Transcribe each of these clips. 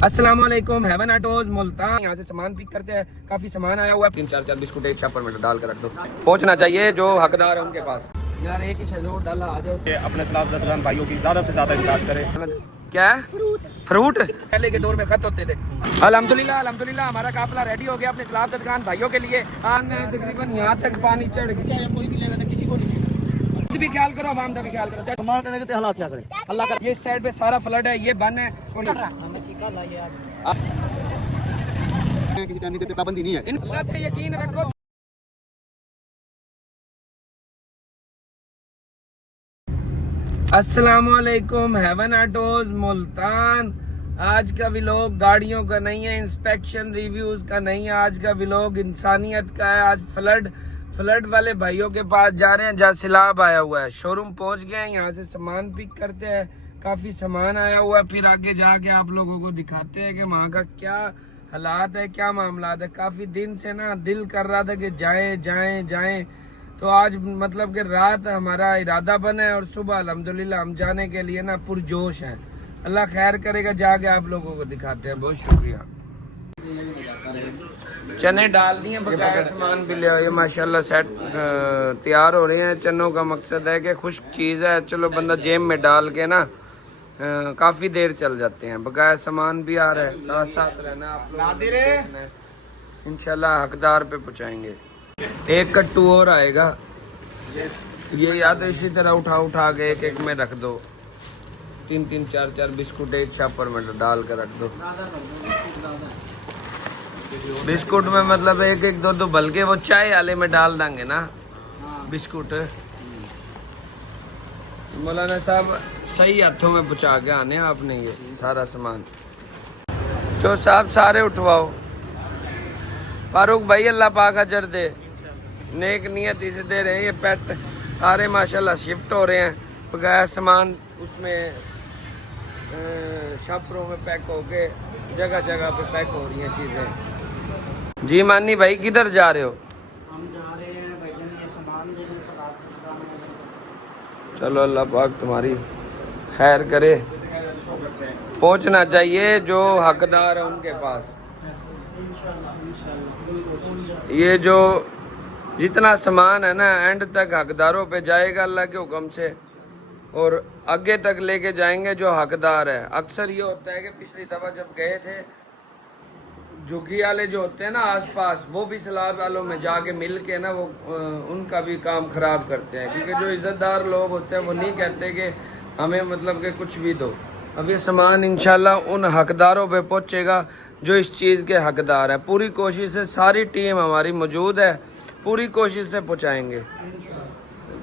अस्सलाम वालेकुम, haven autos Multan. यहाँ से सामान पिक करते हैं, काफी सामान आया हुआ है। 3-4 बिस्कुट एक शॉपर में डाल कर रख दो, पहुँचना चाहिए जो हकदार है उनके पास। यार एक ही शेजोर डाला आ जाओ। अपने सलाफदान भाइयों की ज्यादा से ज्यादा इमदाद करें। क्या है? फ्रूट पहले के दौर में खत होते थे। अल्हम्दुलिल्लाह अल्हम्दुलिल्लाह हमारा काफिला रेडी हो गया अपने सलाफदान भाइयों के लिए। तकरीबन यहाँ तक पानी चढ़ गया, कोई भी लेगा किसी को नहीं भी ख्याल करो, आवाम का भी ख्याल करो। कमाल करने के हालात क्या करें अल्लाह का। ये साइड पे सारा फ्लड है, ये बन है, किसी टाइम नहीं देते, पाबंदी नहीं है। इन पे यकीन रखो। अस्सलामुअलैकुम, हेवन ऑटोज मुल्तान। आज का व्लॉग गाड़ियों का नहीं है, इंस्पेक्शन रिव्यूज का नहीं है। आज का व्लॉग इंसानियत का है। आज फ्लड वाले भाइयों के पास जा रहे हैं जहाँ सैलाब आया हुआ है। शोरूम पहुंच गए हैं, यहाँ से सामान पिक करते हैं। काफी सामान आया हुआ है, फिर आगे जाके आप लोगों को दिखाते हैं कि वहाँ का क्या हालात है, क्या मामला है। काफी दिन से ना दिल कर रहा था कि जाएं जाएं जाएं, तो आज मतलब कि रात हमारा इरादा बना है और सुबह अल्हम्दुलिल्लाह हम जाने के लिए ना पुरजोश हैं। अल्लाह खैर करेगा, जाके आप लोगों को दिखाते हैं। बहुत शुक्रिया। चने डाल दिए, बकाया सामान भी ले आओ। ये माशाल्लाह सेट तैयार हो रहे हैं। चनों का मकसद है कि खुश्क चीज़ है, चलो बंदा जेब में डाल के ना काफ़ी देर चल जाते हैं। बकाया सामान भी आ रहा है, साथ साथ रहना आप लोग, इंशाल्लाह हकदार पे पहुँचाएंगे। एक कट्टू और आएगा, ये या तो इसी तरह उठा के एक एक में रख दो। 3-3 4-4 बिस्कुट एक छापर में डाल कर रख दो। बिस्कुट में मतलब एक एक दो बल्कि वो चाय वाले में डाल देंगे ना बिस्कुट। मौलाना साहब सही हाथों में पहुँचा के आने आपने ये सारा सामान। जो साहब सारे उठवाओ। फारूक भाई अल्लाह पाक अजर दे, नेक नियत इसे दे रहे हैं। ये पेट सारे माशाल्लाह शिफ्ट हो रहे हैं। बकाया सामान उसमें छापरों में पैक होके जगह जगह पे पैक हो रही हैं चीज़ें। जी मानी भाई किधर जा रहे हो? हम जा रहे हैं भाईजान, ये सामान देने चलो अल्लाह पाक तुम्हारी खैर करे। पहुंचना चाहिए जो हकदार है उनके पास। ये जो जितना सामान है ना एंड तक हकदारों पे जाएगा अल्लाह के हुक्म से, और आगे तक लेके जाएंगे जो हकदार है। अक्सर ये होता है कि पिछली दफ़ा जब गए थे, झुग्गी वाले जो होते हैं ना आसपास, वो भी सैलाब वालों में जाके मिल के ना वो उनका भी काम ख़राब करते हैं। क्योंकि जो इज़्ज़तदार लोग होते हैं वो नहीं कहते कि हमें मतलब कि कुछ भी दो। अब ये सामान इंशाल्लाह उन हकदारों पे पहुंचेगा जो इस चीज़ के हकदार हैं। पूरी कोशिश से सारी टीम हमारी मौजूद है, पूरी कोशिश से पहुंचाएंगे।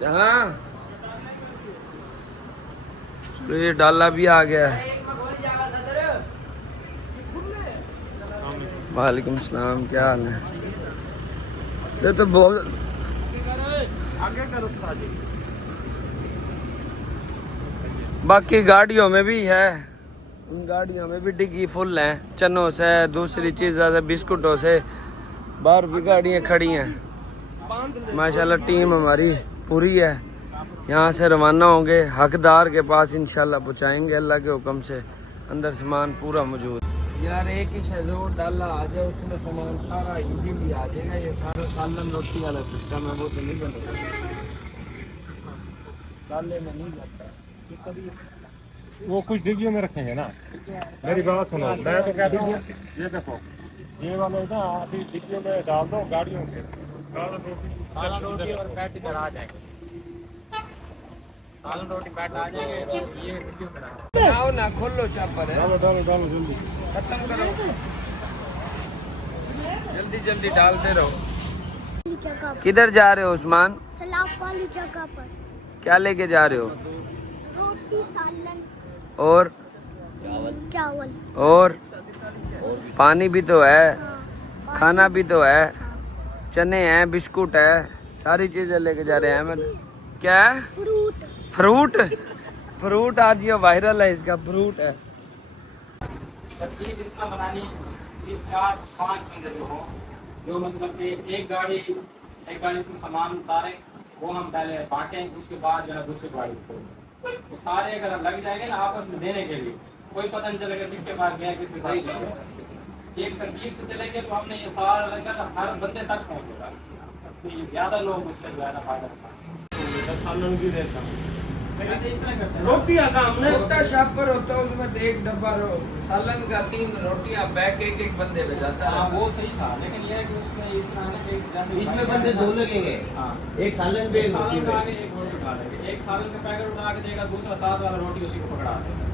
हाँ तो ये डाला भी आ गया है। वालेकुम सलाम, क्या हाल है? ये तो बहुत बाकी गाड़ियों में भी है, उन गाड़ियों में भी डिग्गी फुल है चनों से, दूसरी चीज़ों से, बिस्कुटों से। बाहर भी गाड़ियाँ खड़ी हैं। माशाल्लाह टीम हमारी पूरी है। यहाँ से रवाना होंगे, हकदार के पास इंशाल्लाह पहुँचाएंगे अल्लाह के हुक्म से। अंदर सामान पूरा मौजूद। यार एक ही शेजोर डाला आ जाए, उसमें सामान सारा इजीली आ जाएगा। ये सारा सालन रोटी वाला सिस्टम है, वो तो नहीं बनता, डाले में नहीं जाता। वो कुछ डिग्गियों में रखेंगे ना। मेरी बात सुनो, मैं तो कहता हूँ ये देखो, ये वाले ना अभी डिग्गियों में डाल दो गाड़ियों के। सालन रोटी और पैट इधर आ जाएंगे, सालन रोटी पैट आ जाएंगे। तो ये डिग्गियों में बनाओ ना, खोलो छापर है, डालो डालो डालो जल्दी खत्म करो, जल्दी जल्दी डालते रहो। किधर जा रहे हो उस्मान? सलाब वाली जगह पर। क्या लेके जा रहे हो? रोटी, सालन और चावल और पानी भी तो है, खाना भी तो है, चने हैं, बिस्कुट है, सारी चीजें लेके जा रहे हैं। मैं क्या है? फ्रूट फ्रूट आज ये वायरल है, इसका फ्रूट है। तरकीब इसका बनानी 4-5 बंदे जो मतलब कि एक गाड़ी इसमें सामान उतारें, वो हम पहले बांटें, उसके बाद जो है दूसरी गाड़ी को, तो सारे अगर लग जाएंगे ना आपस में देने के लिए, कोई पता नहीं चलेगा किसके पास गया किसके सही नहीं। एक तरतीब से चलेंगे तो हमने ये सारा लेकर हर बंदे तक पहुंचेगा, तो ये ज्यादा लोग उससे जो है ना फायदा उठाएं। सालन की देता वैसे इस तरह करते हैं। रोटी का हमने छोटा शापर होता है उसमें तो एक डब्बा सालन का 3 रोटियां बैग एक बंदे पे जाता हाँ है। वो सही था, लेकिन ये है कि उसमें इस तरह ना कि जैसे इसमें बंदे 2 लगेंगे, हाँ एक सालन पे एक एक रोटी सालन पे। का आगे एक रोटी उठा लेंगे, एक सालन का पैकेट उठा के देगा, दूसरा साथ वाला रोटी उसी को पकड़ा देगा।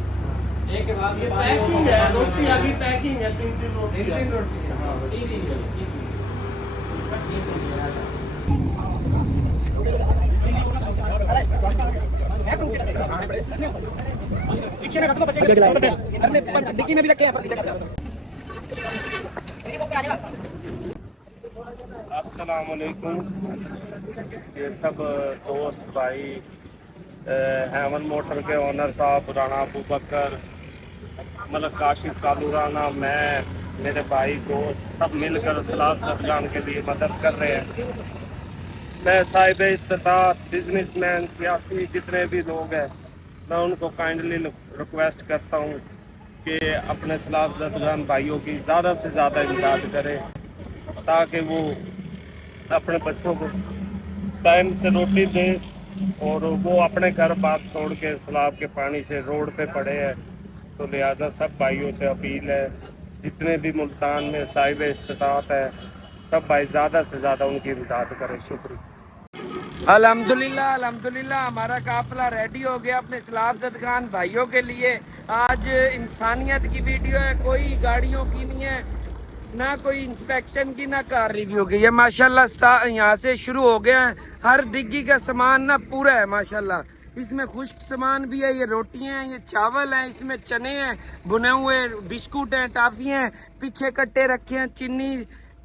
एक के बाद ये पैकिंग है, रोटी आगे पैकिंग है, 3 रोटी 3 रोटी हाँ बस तीन ही डिक्की में भी रखे हैं। अस्सलाम वालेकुम। ये सब दोस्त भाई हेवन मोटर के ओनर साहब राणा अबू बकर, मतलब काशिफ कालू राणा, मैं, मेरे भाई दोस्त सब मिलकर सलाद अफगान के लिए मदद कर रहे हैं। मैं साहिब इस्तात, बिजनेसमैन, सियासी जितने भी लोग हैं, मैं उनको काइंडली रिक्वेस्ट करता हूँ कि अपने सलाद अफगान भाइयों की ज़्यादा से ज़्यादा इमदाद करें, ताकि वो अपने बच्चों को टाइम से रोटी दें और वो अपने घर बात छोड़ के सैलाब के पानी से रोड पे पड़े हैं। तो लिहाजा सब भाइयों से अपील है, जितने भी मुल्तान में साहिब इस्तात है, सब भाई ज़्यादा से ज़्यादा उनकी इमदाद करें। शुक्रिया। अल्हम्दुलिल्लाह अल्हम्दुलिल्लाह हमारा काफिला रेडी हो गया अपने सलाब ज़दगान भाइयों के लिए। आज इंसानियत की वीडियो है, कोई गाड़ियों की नहीं है, ना कोई इंस्पेक्शन की, ना कार रिव्यू की। ये माशाल्लाह यहाँ से शुरू हो गया है। हर डिग्गी का सामान ना पूरा है माशाल्लाह। इसमें खुश्क सामान भी है, ये रोटियां हैं, ये चावल हैं, इसमें चने हैं, भुने हुए बिस्कुट हैं, टाफी हैं, पीछे कट्टे रखे हैं,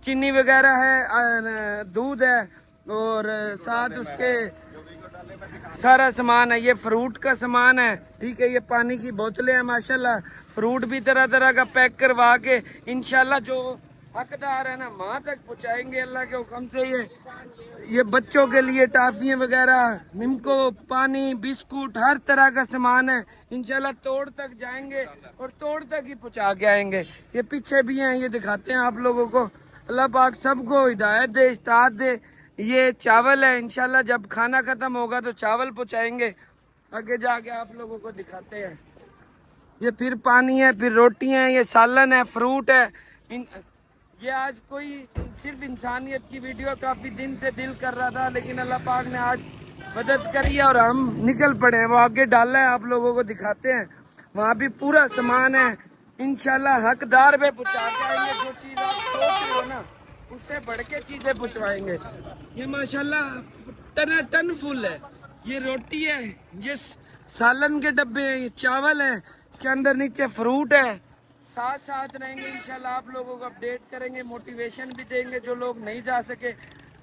चीनी वगैरह है, दूध है और साथ उसके सारा सामान है। ये फ्रूट का सामान है, ठीक है। ये पानी की बोतलें हैं माशाल्लाह। फ्रूट भी तरह तरह का पैक करवा के इंशाल्लाह जो हकदार है ना वहाँ तक पहुँचाएंगे अल्लाह के हुक्म से। ये बच्चों के लिए टाफियाँ वगैरह, निमको, पानी, बिस्कुट, हर तरह का सामान है। इंशाल्लाह तोड़ तक जाएंगे और तोड़ तक ही पहुँचा के आएंगे। ये पीछे भी हैं, ये दिखाते हैं आप लोगों को। अल्लाह पाक सबको हिदायत दे, इस्तात दे। ये चावल है, इंशाल्लाह जब खाना खत्म होगा तो चावल पहुँचाएंगे। आगे जाके आप लोगों को दिखाते हैं। ये फिर पानी है, फिर रोटियां हैं, ये सालन है, फ्रूट है। ये आज कोई सिर्फ इंसानियत की वीडियो काफ़ी दिन से दिल कर रहा था, लेकिन अल्लाह पाक ने आज मदद करी है और हम निकल पड़े हैं। वो आगे डाला है, आप लोगों को दिखाते हैं। वहाँ भी पूरा सामान है, इंशाल्लाह हकदार पे पहुँचा के आएंगे। जो चीज़ आप सोच रहे हो ना उससे बढ़ के चीज़ें पहुँचवाएंगे। ये माशाल्लाह टन फुल है। ये रोटी है, ये सालन के डब्बे हैं, ये चावल है, इसके अंदर नीचे फ्रूट है। साथ साथ रहेंगे इंशाल्लाह, आप लोगों को अपडेट करेंगे, मोटिवेशन भी देंगे। जो लोग नहीं जा सके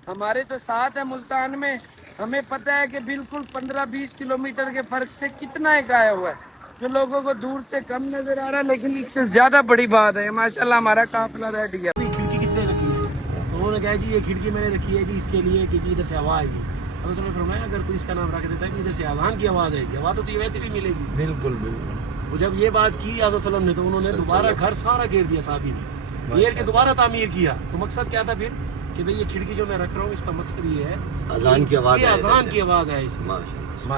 हमारे तो साथ है मुल्तान में। हमें पता है कि बिल्कुल 15-20 किलोमीटर के फ़र्क से कितना एक आया हुआ है, जो लोगों को दूर से कम नज़र आ रहा है, लेकिन इससे ज़्यादा बड़ी बात है माशाल्लाह हमारा काफिला रेडी है। खिड़की किसने रखी है? तो उन्होंने कहा जी ये खिड़की मैंने रखी है जी इसके लिए कि जी इधर से हवा आएगी। अब उसने फरमाया अगर तू इसका नाम रख देता है कि इधर से अजान की आवाज़ आएगी, हवा तो तुझे वैसे भी मिलेगी। बिल्कुल बिल्कुल। वो जब ये बात की आज़म सल्लम ने तो उन्होंने दोबारा घर सारा घेर दिया, साहबी ने घेर के दोबारा तामीर किया। तो मकसद क्या था फिर कि भाई ये खिड़की जो मैं रख रहा हूँ इसका मकसद ये है अजान की आवाज़, ये अजान की आवाज़ है इसमें,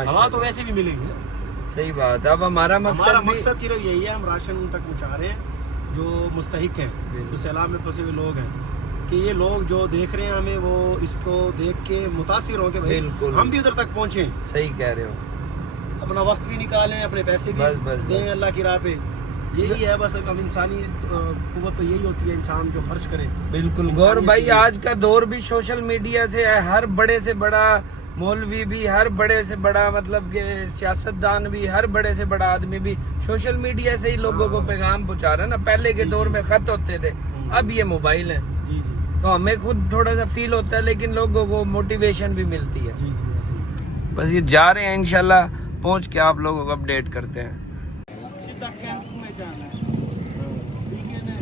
हवा तो वैसे भी मिलेगी। सही बात है। अब हमारा मकसद सिर्फ यही है, हम राशन उन तक पहुँचा रहे हैं जो मुस्तहिक हैं, जो सैलाब में फंसे हुए लोग हैं, कि ये लोग जो देख रहे हैं हमें वो इसको देख के मुतासिर हो के भाई बिल्कुल हम भी उधर तक पहुँचे। सही कह रहे हो। अपना वक्त भी निकालें, अपने पैसे भी दें अल्लाह की राह पे। यही है बस। हम इंसानी कुव्वत तो यही होती है, इंसान जो खर्च करे। बिल्कुल गौर भाई, आज का दौर भी सोशल मीडिया से है। हर बड़े से बड़ा मौलवी भी, हर बड़े से बड़ा मतलब कि सियासतदान भी, हर बड़े से बड़ा आदमी भी सोशल मीडिया से ही लोगों को पैगाम पहुंचा रहा है ना। पहले के दौर में खत होते थे, अब ये मोबाइल है। जी जी तो हमें खुद थोड़ा सा फील होता है, लेकिन लोगों को मोटिवेशन भी मिलती है। जी जी ऐसे ही। बस ये जा रहे हैं, इंशाल्लाह पहुंच के आप लोगों को अपडेट करते हैं। सीधा कैंप में जाना है, ठीक है ना।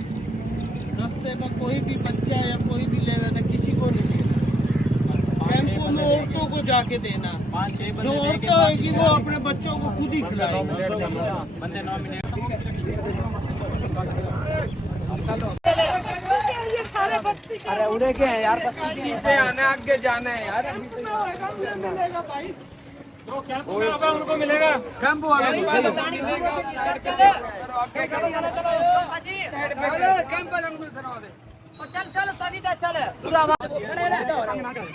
रास्ते में कोई भी बच्चा या कोई भी लेना ना, किसी को नहीं लेना। उन औरतों को जाके देना, 5-6 जो औरतें होगी वो अपने बच्चों को खुद ही अरे उड़े के हैं यार, से आने आगे जाना है यार। उनको मिलेगा कैंप वालों को कैंप वालों को सुना दे। चल चल सीधा चल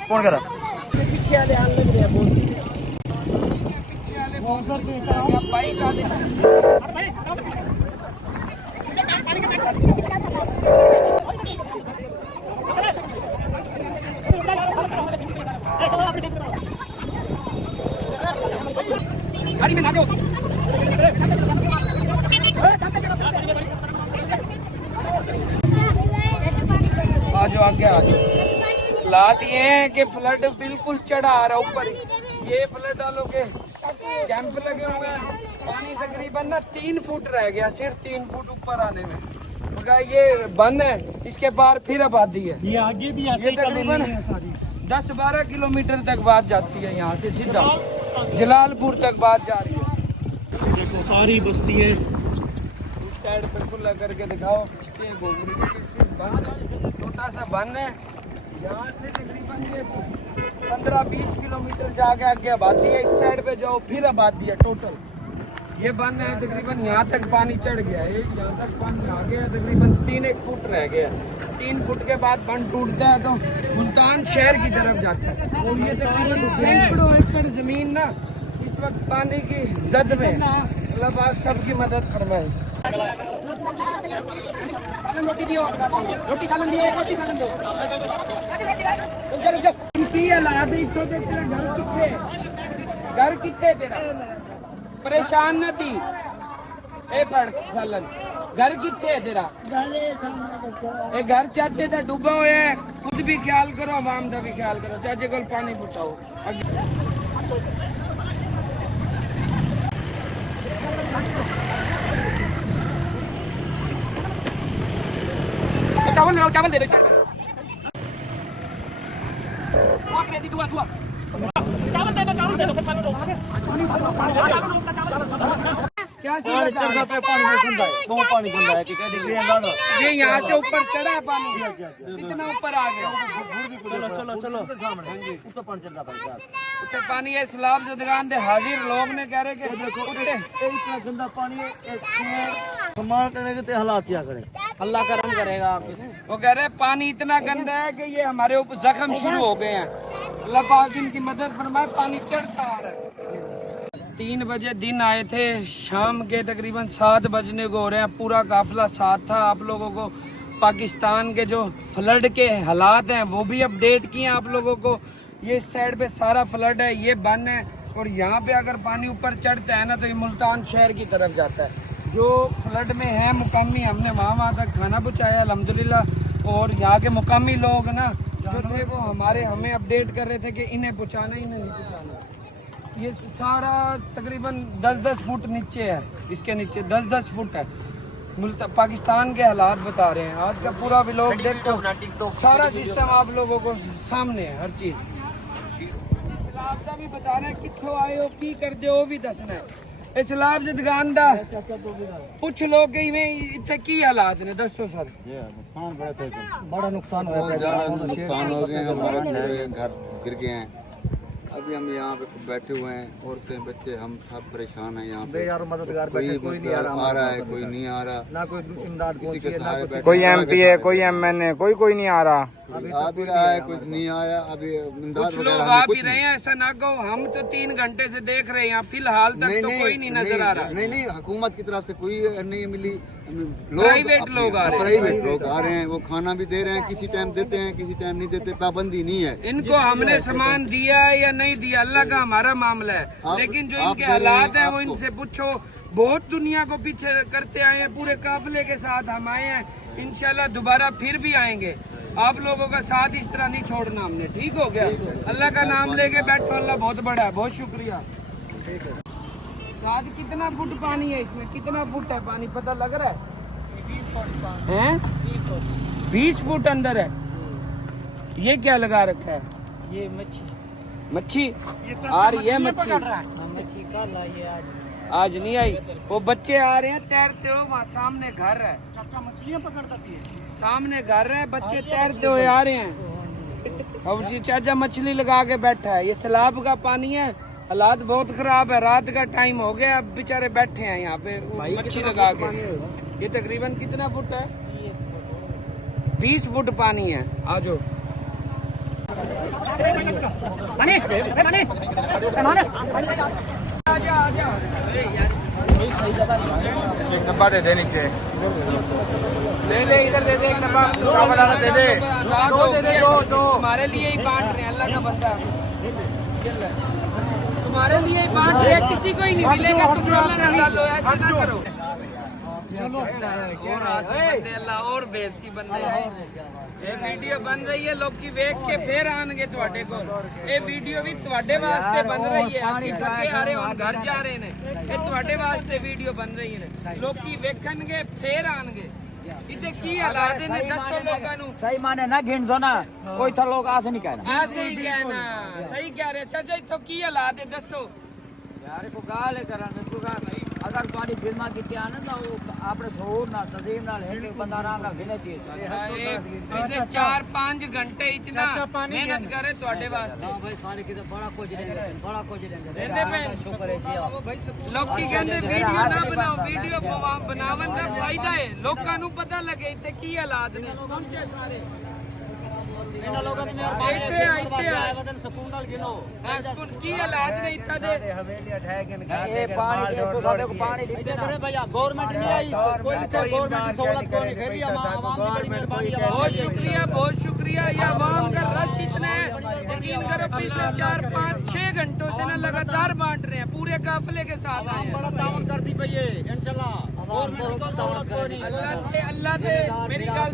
कौन करा पीछे वाले आने लग रहे हैं, बोल पीछे वाले फोन कर दे बाइक आ दे। गाड़ी में भागो, आ जाओ आगे आ जाओ। हालात ये हैं कि फ्लड बिल्कुल चढ़ा आ रहा है ऊपर ही। ये फ्लड वालों के कैंप लगे हुए हैं। पानी तकरीबन ना 3 फुट रह गया, सिर्फ 3 फुट ऊपर आने में। मगर ये बंद है, इसके पार फिर आबादी है। ये आगे भी ये तकरीबन 10-12 किलोमीटर तक बात जाती है, यहाँ से सीधा जलालपुर तक बात जा रही है। देखो सारी बस्ती है। इस साइड पे खुला करके दिखाओ। इसके गोगरी के सिर्फ बंद है, छोटा सा बंद है। यहाँ से तकरीबन ये 15-20 किलोमीटर जाके आगे आबादी है। इस साइड पे जाओ फिर आबादी है टोटल। ये बंद है, तकरीबन यहाँ तक पानी चढ़ गया है। यहाँ तक पानी आ गया, तकरीबन 3-1 फुट रह गया। 3 फुट के बाद बंद टूटता है तो मुल्तान शहर की तरफ जाता है। और ये तकरीबन सैकड़ों एकड़ जमीन ना इस वक्त पानी की जद में। अल्लाह पाक सबकी मदद फरमाए। रोटी दियो, रोटी सालन दियो, रोटी सालन दो। चलो इनकी हालात तो तेरा घर कितने, घर कितने तेरा परेशान न थी। ए पढ़ सालन घर कितने है तेरा? ए घर चाचे दा डूबा हुआ है। खुद भी ख्याल करो, आवाम दा भी ख्याल करो। चाचे को पानी पहुंचाओ। चावल ले आओ, चावल दे दो सर। दुआ चावल दे दो, चावल दे दो, फिर सालों दो। क्या जगह पे पानी गंदा है, बहुत पानी गंदा है कि कह देंगे ये यहाँ से ऊपर चढ़ा है पानी, कितना ऊपर आ गया। चलो चलो ऊपर पानी चलता भाई। ऊपर पानी है। सलाब जदगान दे हाजिर लोग ने कह रहे कि इतना गंदा पानी है, संभाल करने के हालात क्या करें? अल्लाह करम करेगा। वो कह रहे पानी इतना गंदा है कि ये हमारे ऊपर जख्म शुरू हो गए हैं। अल्लाह पाक इनकी मदद फरमाए। पानी चढ़ता आ रहा है। 3 बजे दिन आए थे, शाम के तकरीबन 7 बजने को हो रहे हैं। पूरा काफिला साथ था। आप लोगों को पाकिस्तान के जो फ्लड के हालात हैं वो भी अपडेट किए आप लोगों को। ये इस साइड पे सारा फ्लड है, ये बंद है। और यहाँ पे अगर पानी ऊपर चढ़ता है ना तो ये मुल्तान शहर की तरफ जाता है। जो फ्लड में है मुकामी, हमने वहाँ तक खाना पहुँचाया अल्हम्दुलिल्लाह। और यहाँ के मुकामी लोग ना जो थे वो हमें अपडेट कर रहे थे कि इन्हें पहुँचाना, इन्हें नहीं पहुँचाना। ये सारा तकरीबन 10-10 फुट नीचे है, इसके नीचे 10-10 फुट है। पाकिस्तान के हालात बता रहे हैं। आज का पूरा व्लॉग देखो, सारा सिस्टम आप लोगों को सामने है, हर चीज़ आपका भी बताना है। कितों आए हो, की करते हो, भी दसना है। इस्लाम जदगान दा कुछ लोग इतने की हालात ने, दसो सर। बड़ा नुकसान हो गया, नुकसान हो गए, हमारे पूरे घर गिर गए हैं। अभी हम यहाँ पे बैठे हुए हैं, औरतें बच्चे हम सब परेशान हैं। यहाँ पे मददगार कोई आ रहा है, कोई नहीं आ रहा, ना कोई इमदाद किसी के सहारे बैठे। कोई MP है, कोई MN है, कोई नहीं आ रहा। आ भी रहा है, कुछ नहीं आया। अभी कुछ लोग आ भी रहे हैं, ऐसा ना कहो। हम तो 3 घंटे से देख रहे हैं यहाँ, फिलहाल तक तो कोई नहीं नजर आ रहा। नहीं, हुकूमत की तरफ से कोई नहीं मिली। प्राइवेट लोग आ रहे हैं, प्राइवेट लोग आ रहे हैं। वो खाना भी दे रहे हैं, किसी टाइम देते हैं, किसी टाइम नहीं देते। पाबंदी नहीं है। इनको हमने सामान दिया है या नहीं दिया, अल्लाह का हमारा मामला है। लेकिन जो इनके हालात हैं वो इनसे पूछो। बहुत दुनिया को पीछे करते आए हैं, पूरे काफिले के साथ हम आए हैं। इंशाल्लाह दोबारा फिर भी आएंगे। आप लोगों का साथ इस तरह नहीं छोड़ना हमने, ठीक हो गया। अल्लाह का नाम लेके बैठो, अल्लाह बहुत बड़ा है। बहुत शुक्रिया। आज कितना फुट पानी है इसमें, कितना फुट है पानी पता लग रहा है? 20 फुट अंदर है। ये क्या लगा रखा है? ये मच्छी मच्छी आ रही है, मच्छी मच्छी कल आई है आज नहीं आई। वो बच्चे आ रहे हैं तैरते हुए, वहाँ सामने घर है, चाचा मछलियाँ पकड़ देती है। सामने घर है, बच्चे तैरते हुए आ रहे हैं। अब जी चाचा मछली लगा के बैठा है। ये सैलाब का पानी है, हालात बहुत खराब है, रात का टाइम हो गया, अब बेचारे बैठे हैं यहाँ पे मच्छी लगा के। ये तकरीबन कितना फुट है? 20 फुट पानी है। आ जाओ। एक डब्बा दे दे नीचे, ले इधर दे दे, एक डब्बा दे दे, दो। तुम्हारे लिए ही बांट रहे हैं, अल्लाह का बंदा, तुम्हारे लिए ही बांट रहे हैं, किसी को ही नहीं मिलेगा। तुम रोला ना डालो, ऐसा ना करो। और बंदे अल्लाह और बेसी बंदे। ये वीडियो बन रही है, लोग की वेख के फिर आएंगे ਤੁਹਾਡੇ ਕੋਲ। ये वीडियो भी ਤੁਹਾਡੇ वास्ते बन रही है। ਅਸੀਂ थके आ रहे हम घर जा रहे ने, ये ਤੁਹਾਡੇ वास्ते वीडियो बन रही है। लोग की वेखणगे फिर आएंगे। इतने की हालात ने दसो लोगों ਨੂੰ। सही माने ना गिन दो ना, कोई तो लोग आज नहीं कहना। ऐसे ही कहना, सही कह रहे चाचा। इतो की हालात है दसो यार को गाल करा को गाल अगर पानी फिल्मा की आने ना वो अपने शोर ना तजीम ना है बंदा आराम ना गिने चाहिए। पिछले 4-5 घंटे इतना मेहनत करे ਤੁਹਾਡੇ वास्ते। हां भाई सारे के बड़ा कुछ लेंगे, बड़ा कुछ लेंगे। शुक्र है। लोग की कहते वीडियो ना बनाओ, वीडियो बनावन का फायदा है, लोगों ਨੂੰ पता लगे इतने की हालात ने। पहुंचे सारे ਇਹਨਾਂ ਲੋਕਾਂ ਦੀ ਮਿਹਰਬਾਨੀ ਇੱਥੇ ਸਕੂਨ ਨਾਲ ਗਿਨੋ। ਸਕੂਨ ਕੀ ਹਾਲਾਤ ਨੇ ਇੱਥੇ ਦੇ। हवेली उठाए के ਇਹ ਪਾਣੀ तो ਸਾਡੇ को पानी लिखते करे भैया गवर्नमेंट नहीं आई, कोई लिखे गवर्नमेंट की सहूलत कोई नहीं, फिर भी आवाम की मेहरबानी। बहुत शुक्रिया, बहुत शुक्रिया। ये आवाम का रश इतना है, यकीन करो पिछले 4-5-6 घंटों से ना लगातार बांट रहे हैं, पूरे काफिले के साथ आए हैं। बड़ा तावन करती पई है इंशाल्लाह, गवर्नमेंट की सहूलत कोई नहीं। अल्लाह ते मेरी गल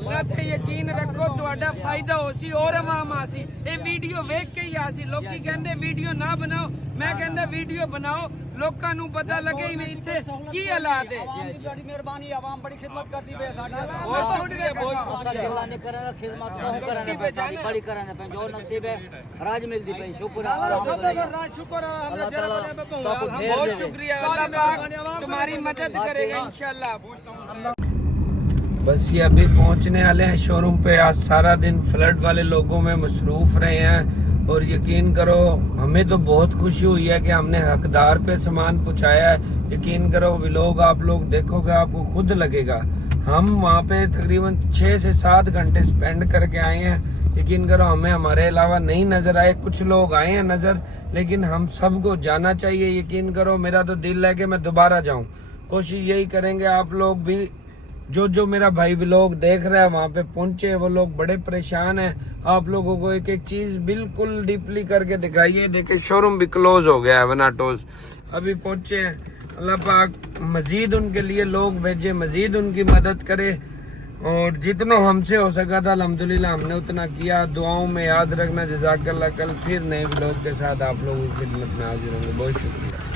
अल्लाह ते यकीन रखो, ਤੁਹਾਡਾ फायदा हो सी और आवाम आसी। ये वीडियो वेख के ही आसी। लोग की कहते वीडियो ना बनाओ, मैं कहता वीडियो बनाओ, लोगों ਨੂੰ पता लगे इत्थे की हालात है। आवाम की बड़ी मेहरबानी, आवाम बड़ी खिदमत करती पे साडी। बहुत शुक्रिया, बहुत शुक्रिया। अल्लाह ने करना खिदमत तो करना पे सारी बड़ी करना पे जो नसीब है राज मिलती पे शुक्र है। अल्लाह ताला तो ढेर बहुत दे। शुक्रिया, अल्लाह पाक तुम्हारी मदद करेगा इंशाल्लाह। बस ये अभी पहुंचने वाले हैं शोरूम पे। आज सारा दिन फ्लड वाले लोगों में मसरूफ रहे हैं और यकीन करो हमें तो बहुत खुशी हुई है कि हमने हकदार पे सामान पहुंचाया है। यकीन करो व्लॉग आप लोग देखोगे आपको खुद लगेगा। हम वहाँ पे तकरीबन 6 से 7 घंटे स्पेंड करके आए हैं। यकीन करो हमें हमारे अलावा नहीं नजर आए, कुछ लोग आए हैं नजर, लेकिन हम सबको जाना चाहिए। यकीन करो मेरा तो दिल है कि मैं दोबारा जाऊं। कोशिश यही करेंगे आप लोग भी, जो मेरा भाई व्लॉग देख रहा है वहाँ पे पहुंचे, वो लोग बड़े परेशान हैं। आप लोगों को एक एक चीज बिल्कुल डीपली करके दिखाइए। देखिए शोरूम भी क्लोज हो गया है, वनाटोज अभी पहुंचे हैं। अल्लाह पाक मजीद उनके लिए लोग भेजे, मजीद उनकी मदद करे और जितना हमसे हो सका था अल्हम्दुलिल्लाह हमने उतना किया। दुआओं में याद रखना। जज़ाकल्लाह। कल फिर नए व्लॉग के साथ आप लोगों की खिदमत में हाजिर होंगे। बहुत शुक्रिया।